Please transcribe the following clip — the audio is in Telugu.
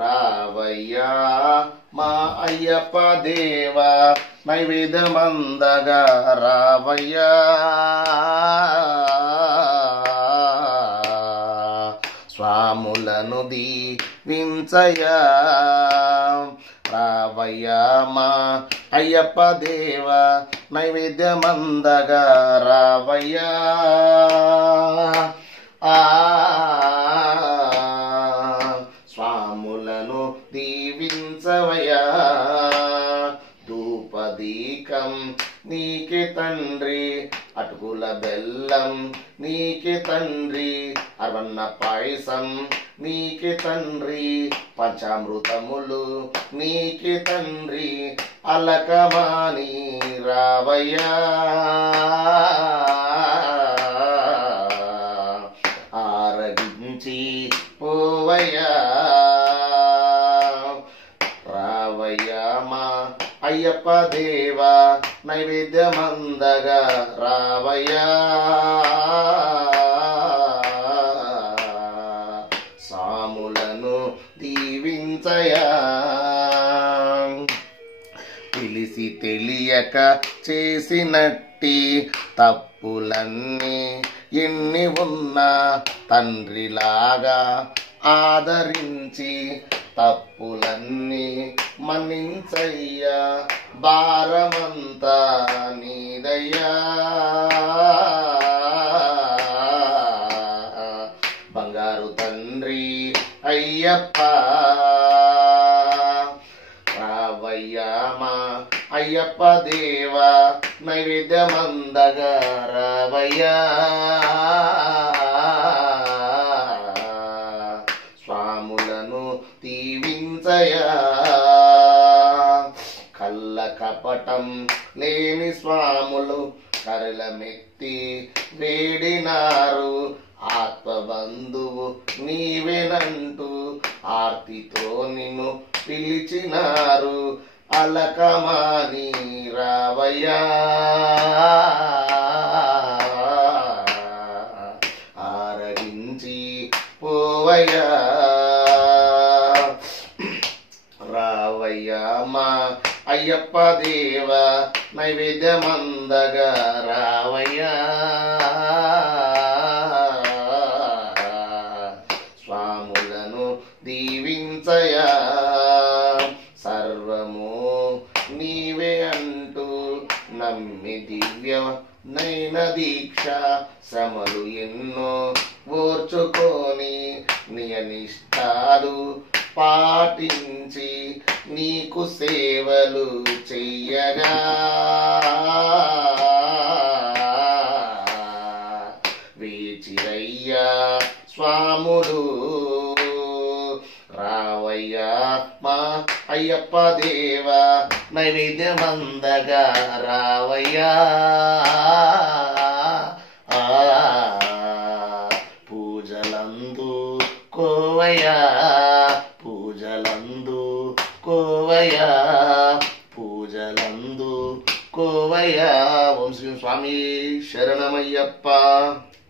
రావయ్యా మా అయ్యప్ప దేవా నైవేద్యమందగా రావయ్యా స్వాములను దీవించయ్యా రావయ్యా మా అయ్యప్ప దేవా నైవేద్యమందగా రావయ్యా స్వాములను దీవించవయ్యా ధూపదీకం నీకే తండ్రి అటుకుల బెల్లం నీకే తండ్రి అరవన్న పాయసం నీకే తండ్రి పంచామృతములు నీకే తండ్రి అలకమాని రావయ్యా ఆరగించి పోవయ్యా రావయ్యా మా అయ్యప్ప దేవా నైవేద్యమందగా రావయ్యా సాములను దీవించయా తెలిసి తెలియక చేసినట్టి తప్పులన్నీ ఎన్ని ఉన్నా తండ్రిలాగా ఆదరించి తప్పులన్నీ మన్నించయ్యా భారమంతా నీదయ్యా బంగారు తండ్రి అయ్యప్ప రావయ్యా మా అయ్యప్ప దేవా నైవేద్యమందగా రావయ్యా స్వాములను దీవించయా కళ్ళ కపటం లేని స్వాములు కరలమెత్తి వేడినారు ఆత్మబంధువు నీవేనంటూ ఆర్తితో నిన్ను పిలిచినారు అలకమాని రావయ్యా ఆరగించి పోవయ్యా రావయ్యా మా అయ్యప్ప దేవా నైవేద్యమందగా రావయ్యా స్వాములను దీవించయా సర్వము నీవే అంటూ నమ్మి దివ్య నైన దీక్ష శ్రమలు ఎన్నో ఓర్చుకొని నియనిష్టాలు పాటించి నీకు సేవలు చెయ్యగా వేచిరయ్యా స్వాములు రావయ్యా మా అయ్యప్ప దేవా నైవేద్యమందగా రావయ్యా పూజలందు కోవయ్యా పూజలందు కోవయ్యా పూజలందు కోవయ్యా ఓం శ్రీ స్వామి శరణమయ్యప్ప.